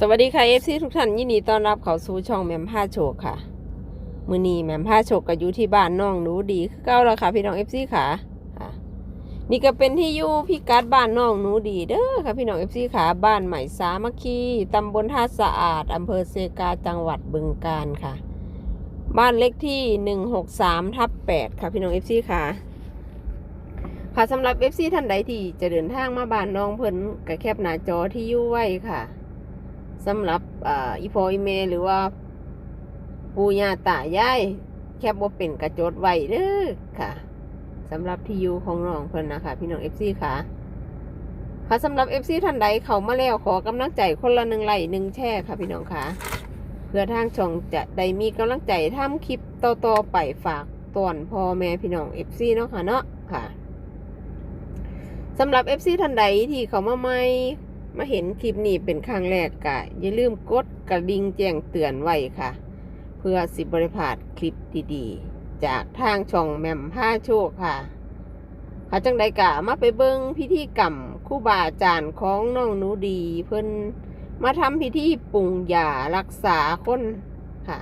สวัสดีค่ะเอฟซีทุกท่านยินดีต้อนรับเข้าสู่ช่องแหมมผ้าโชคค่ะ มือนีแหมมผ้าโชคก็อยู่ที่บ้านน้องหนูดีคือเก้าแล้วค่ะพี่น้องเอฟซีค่ะนี่ก็เป็นที่อยู่พิกัดบ้านน้องหนูดีเด้อค่ะพี่น้องเอฟซีค่ะบ้านใหม่สามัคคีตำบลท่าสะอาดอำเภอเซกาจังหวัดบึงกาฬค่ะ บ้านเล็กที่หนึ่งหกสามทับแปดค่ะพี่น้องเอฟซีค่ะค่ะสำหรับ FC ท่านใดที่จะเดินทางมาบ้านน้องเพิ่นก็แคปหน้าจอที่อยู่ไว้ค่ะ สำหรับออีพออีเมหรือว่าปู่ย่าตายายแคปบ่าเป็นกระจดไว้เด้อค่ะสำหรับที่อยู่ของน้องเพิ่นนะคะพี่น้อง FC ค่ะค่ะสำหรับ FC ท่านใดเขามาแล้วขอกำลังใจคนละหนึ่งไลค์หนึ่งแชร์ค่ะพี่น้องค่ะเพื่อทางช่องจะได้มีกำลังใจทำคลิปต่อๆไปฝากตอนพ่อแม่พี่น้อง FC เนาะค่ะเนาะค่ะสำหรับ FC ท่านใดที่เขามาใหม่ มาเห็นคลิปนี้เป็นครั้งแรกกะอย่าลืมกดกระดิ่งแจ้งเตือนไว้ค่ะ เพื่อสิบริพาดคลิปดีๆ จากทางช่องแหม่มผ้าโชคค่ะค่ะจังใดกะมาไปเบิ้งพิธีกรรมคู่บาอาจารย์ของน้องหนูดี เพิ่นมาทำพิธีปรุงยารักษาคนค่ะ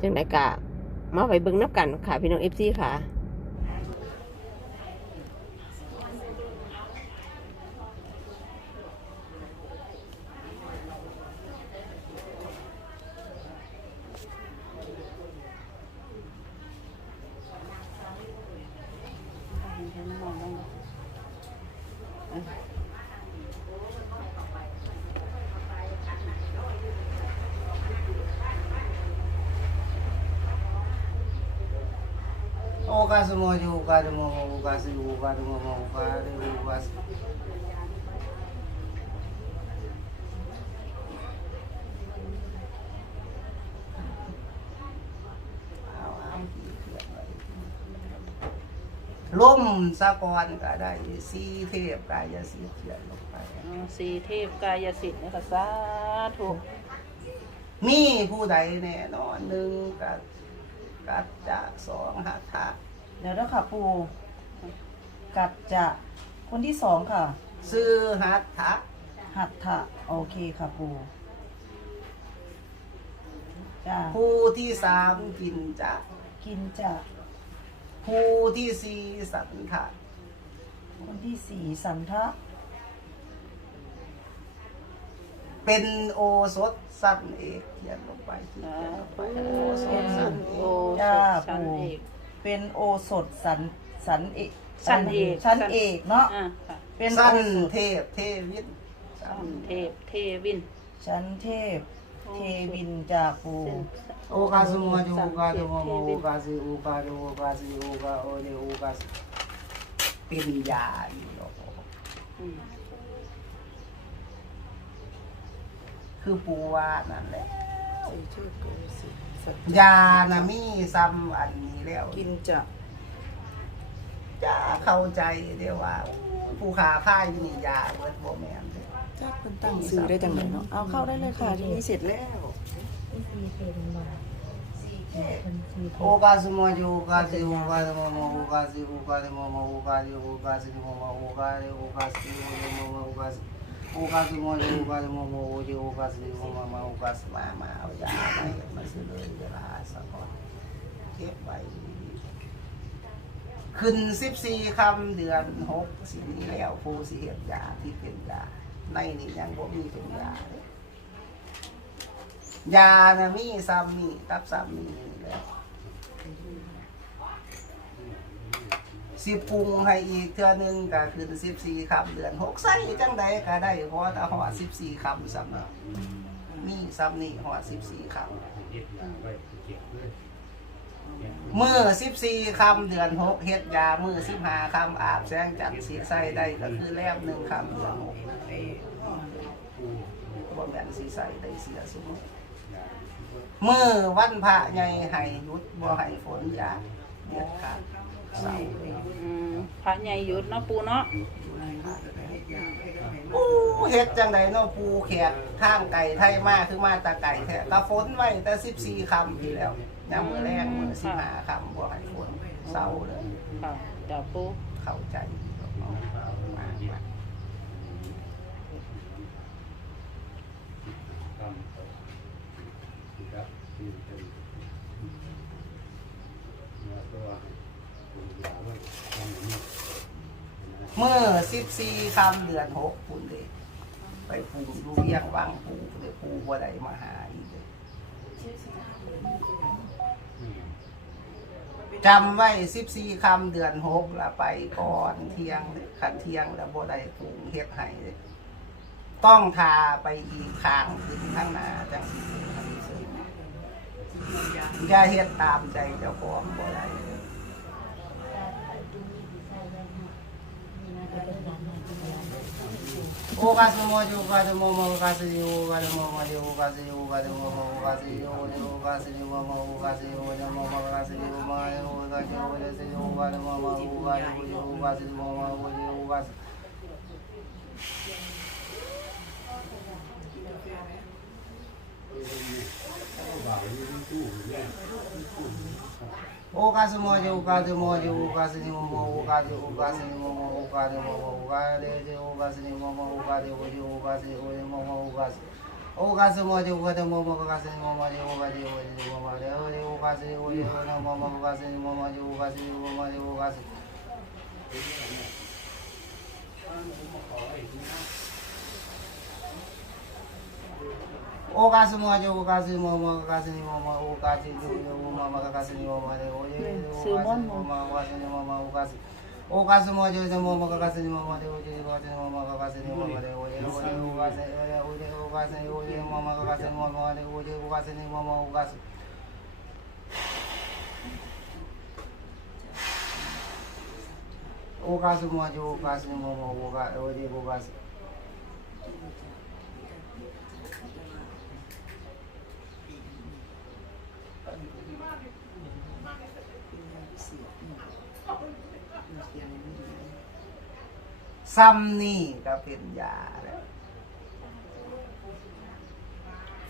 จังใดกะมาไปเบิ้งนับกันค่ะพี่น้อง FC ค่ะมจูโอกาสโมโอกาสโอกาสโมโอกาสโอกาสล่มสะ กอนก็ได้สีเทพกายสีเขียนลงไปสีเทพกายสิทธิ์นะคะสาธุมีผู้ใดแน่นอนหนึ่งกัด กัดจากสองหัตถะเดี๋ยวนะค่ะปูกัดจะคนที่สองค่ะ ซื้อหัตถะหัตถะโอเคค่ะปูจ้าผู้ที่สามกินจะกินจะผู้ที่สี่สันทะคนที่สี่สันทะ เป็นโอสถสั้นเอกเขียนลงไปเขียสานลงไปธุโอสถสั้นเอโอกจ้าชันปูเอกเป็นโอสถสันสันเอกสันเอกชั้นเอกเนาะอ่าค่ะเป็นสั้นโอสถเทพเทวินสั้สันนเทพเทวินชั้นเทพเทวินจาปูซึ่งโอกาสโมจูโอกาสโมโมโอกาสโอกาสโอกาสโอกาสโอเดโอกาสเป็นยาอยู่หรอก อืม คือปูว่านั่นแหละสี่ชื่อปูสี่สัตว์ยานะมีซ้ำอันนี้แล้วกินจะจะเข้าใจเดียวว่าผู้ขาพ่ายอยู่นี่ยาเบิดบ่แม่นเด้อจ้าคนตั้งซื้อได้จังเลยเนาะเอาเข้าได้เลยค่ะทีนี้เสร็จแล้วโอกาสโมจูโอกาสโอกาสโมโมโอกาสโอกาสโมโมโอกาสโอกาสโมโมโอกาสโอกาสโมโมโอกาสโอกาสโมจูโอกาสโมโมโอจูโอกาสโมโมโอกาส มามาเอายาไปมาซื้อเลยเวลาสักก่อนเก็บไว้ขึ้นสิบสี่คำเดือนหกสินี้แล้วผู้สิเฮ็ดยาที่เป็นยาในนี่ยังบ่มีเป็นยาเด้ยานะมีซ้ำนี่ตับซ้ำนี่แล้ว สิปรุงให้อีกเทื่อหนึงก็คือสิบสี่คำเดือนหกใส่จังใดก็ได้เพราะแต่หอดสิบสี่คำซ้ำเนาะมีซ้ำนี่หอดสิบสี่คำมือสิบสี่คำเดือนหกเฮ็ดยามือสิบห้าคำอาบแสงจันทร์สีใส่ได้ก็คือแลบหนึ่งคำเดือนหกบ่แม่นสีใส่ได้เสียสมมติมือวันพระใหญ่ให้ยุดบ่ให้ฝนยาเด็ดขาด เสาอืพระใหญ่ยุดเนาะปูเนาะอู้เฮ็ดจังไดเนาะปูแขกข้างไก่ไทยมาคือมาตาไก่แท้ตาฝนไว้แต่สิบสี่คำที่แล้วน้ำมือแรงมือสิหาคำบวกให้ฝนเศร้าเลยค่ะเดี๋ยวปูเข้าใจมากมกว่า เมื่อสิบสี่คำเดือนหกคุณเลยไปปูดูเยี่ยงวังปูเลยปูว่าไดมาหาอีกเลยจำไว้สิบสี่คำเดือนหกละไปก่อนเที่ยงขันเที่ยงแล้วบ่ได้ปูเฮ็ดให้เลยต้องทาไปอีกคางขึ้นข้างหน้าจังสิอย่าเฮ็ดตามใจเจ้าของบ่ได้ Ku kasih moju, ku kasih mo mo, ku kasih ji, ku kasih mo mo, ji ku kasih ji, ku kasih ji, ku kasih ji mo mo, ku kasih ji mo mo, ku kasih 么。Thank you. 乌嘎子摸就乌嘎子摸就乌嘎子你摸摸乌嘎子乌嘎子你摸摸乌嘎子摸摸乌嘎子的乌嘎子你摸摸乌嘎子我就乌嘎子我就摸摸乌嘎子。我干什么的？我干的么么？我干什么的？我干的我的我干的我的我干什么的？我干的么么？我干什么么的？我干什么么的？我干什么？Ogas mo aja, ogas mo, ogas ni mama, ogas ni mama, ogas ni mama, Simon mo, ogas ni mama, ogas. Ogas mo aja, ogas mo, ogas ni mama, ogas ni mama, ogas ni mama, ogas ni mama, ogas ni mama, ogas ni mama, ogas ni mama, ogas. Ogas mo aja, ogas ni mama, ogas, ogas. ซ้ำนี่ก็เป็นยาแล้ว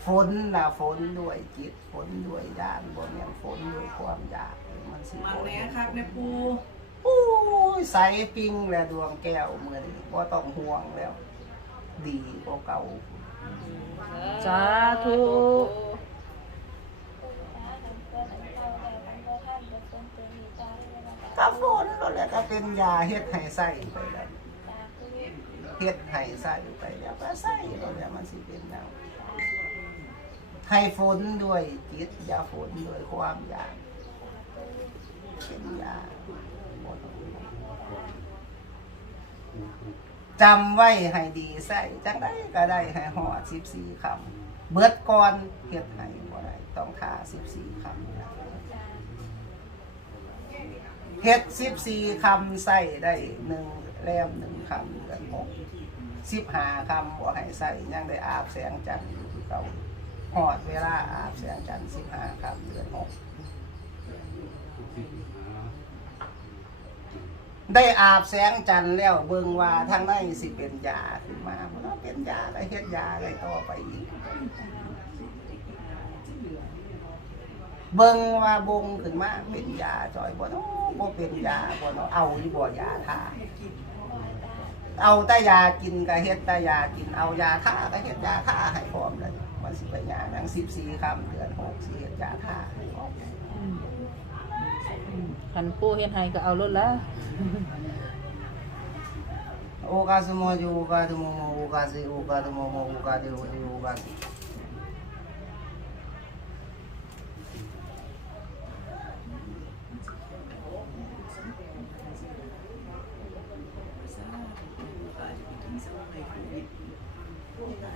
ฝนนะฝนด้วยจิตฝนด้วยญาณบนอย่างฝนด้วยความอยากมันสิมาฝนแล้วครับแม่ปูอู้ยใสปิ้งและดวงแก้วเมื่อนี้ก็ต้องห่วงแล้ว ดีกว่าเก่าสาธุถ้าฝนแล้วแหละก็เป็นยาเฮ็ดให้ใส่ไปแล้ว เฮ็ดให้ใส่ไปแล้วก็ใส่แล้วแหละมันสิเป็นแนวให้ฝนด้วยจิตอย่าฝนด้วยความอยากเป็นยาจำไว้ให้ดีใส่จังได้ก็ได้ให้หอดสิบสี่คำเบิดก่อนเฮ็ดให้บ่ได้ต้องทาสิบสี่คำเฮ็ดสิบสี่คำใส่ได้หนึ่ง แรมหนึ่งคำเดือนหกสิบห้าคำบ่ให้ใส่ยังได้อาบแสงจันทร์อยู่คือเก่าหอดเวลาอาบแสงจันทร์สิบห้าคำเดือนหกได้อาบแสงจันทร์แล้วเบิ่งว่าทางในสิเป็นยาขึ้นมาเพราะเป็นยาได้เฮ็ดยาได้ต่อไปอีกเบิ่งว่าบงขึ้นมาเป็นยาจอยบ่เนาะบ่เป็นยาบ่เนาะเอาอยู่บ่ยาทา เอาแต่ยากินก็เฮ็ดแต่ยากินเอายาทาก็เฮ็ดยาทาให้พร้อมเลยมันสิไปยานัง14ค่ำเดือน6สิเฮ็ดยาทาให้พร้อมขันปูเฮ็ดให้ก็เอารถแล้วโอกาสโมจูโอกาสโมโมโอกาสโอกาสโมโมโอกาสโอโอกาส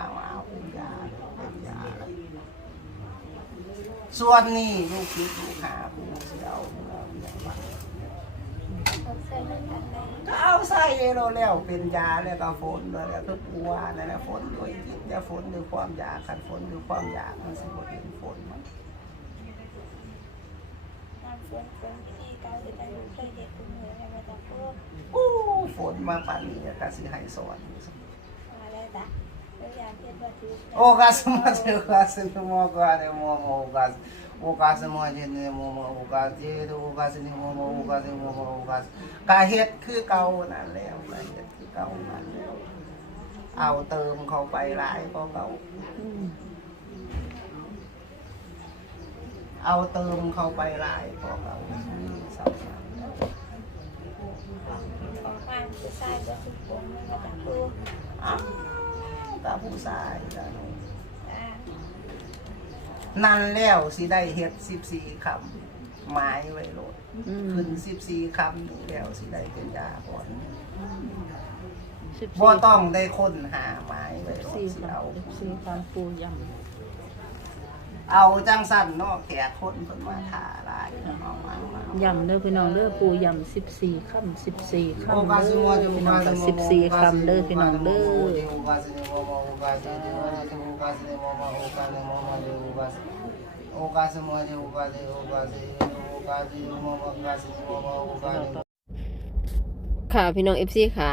าเอาเป็นยาเป็นยาส่วนนี้ลูกคิดลูกหาผู้เสียวเราอย่างว่าก็เอาใส่เราแล้วเป็นยาแล้วก็ฝนแล้วแล้วก็กลัวนั่นะฝนด้วยกินจะฝนด้วยความอยากขันฝนด้วยความอยากมันสิบ่เห็นฝนมันอู้ฝนมาปั่นนี่ก็สิให้สอนโอกาสมาเจอโอกาสนี่โมาเดโมโมโอกาสโอกาสมาเจเนโมโมโอกาสเจโอกาสนี่ โมโมโอกาสโมโมโอกาสกาเฮ็ดคือเก่านั่นแล้วกาเฮ็ดคือเก่านั่นแล้วเอาเติมเข้าไปหลายก็เก่าเอาเติมเข้าไปหลายก็เก่าสำคัญอ้าว ตาผู้ชายจ้ะนั่นแล้วสิได้เฮ็ดสิบสี่คำหมายไว้โลดอืมขึ้นสิบสี่คำนี่แล้วสิได้เป็นยาก่อนสิบบ่สี่ต้องได้ค้นหาหมายไว้โลดสี่สิคเอาำสิบสี่คำปูย เอาจังสั่นเนาะแขกคนเพิ่นมาถ่าหลายเอามามาำยำเด้อพี่น้องเด้อปูยำสิบสี่คำสิบสี่คำโอกาเด้สอมัวจะพี่โอน้องกาสสิบสี่คำเด้อพี่น้องเด้อโอกาสโมโมโอกาสโมโอกาสโมโมโอกาสโมโมโอกาสโอกาสโมโอกาสโอกาสโอกาสโมโมโอกาสโมโมโอกาสค่ะพี่น้องเอฟซีค่ะ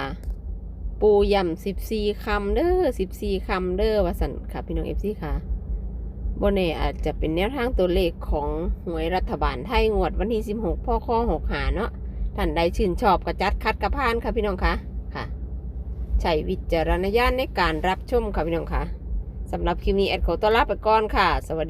ปูย่ำสิบสี่คำเด้อสิบสี่คำเด้อว่าสันค่ะพี่น้องเอฟซีค่ะ บนเนอาจจะเป็นแนวทางตัวเลขของหวยรัฐบาลไทยงวดวันที่สิบหกพ่อข้อหกหาเนาะท่านใดชื่นชอบกระจัดคัดกระพานค่ะพี่น้องคะค่ะใช้วิจารณญาณในการรับชมค่ะพี่น้องคะสำหรับคลิปนี้แอดขอต้อนรับไปก่อนค่ะ สวัสดี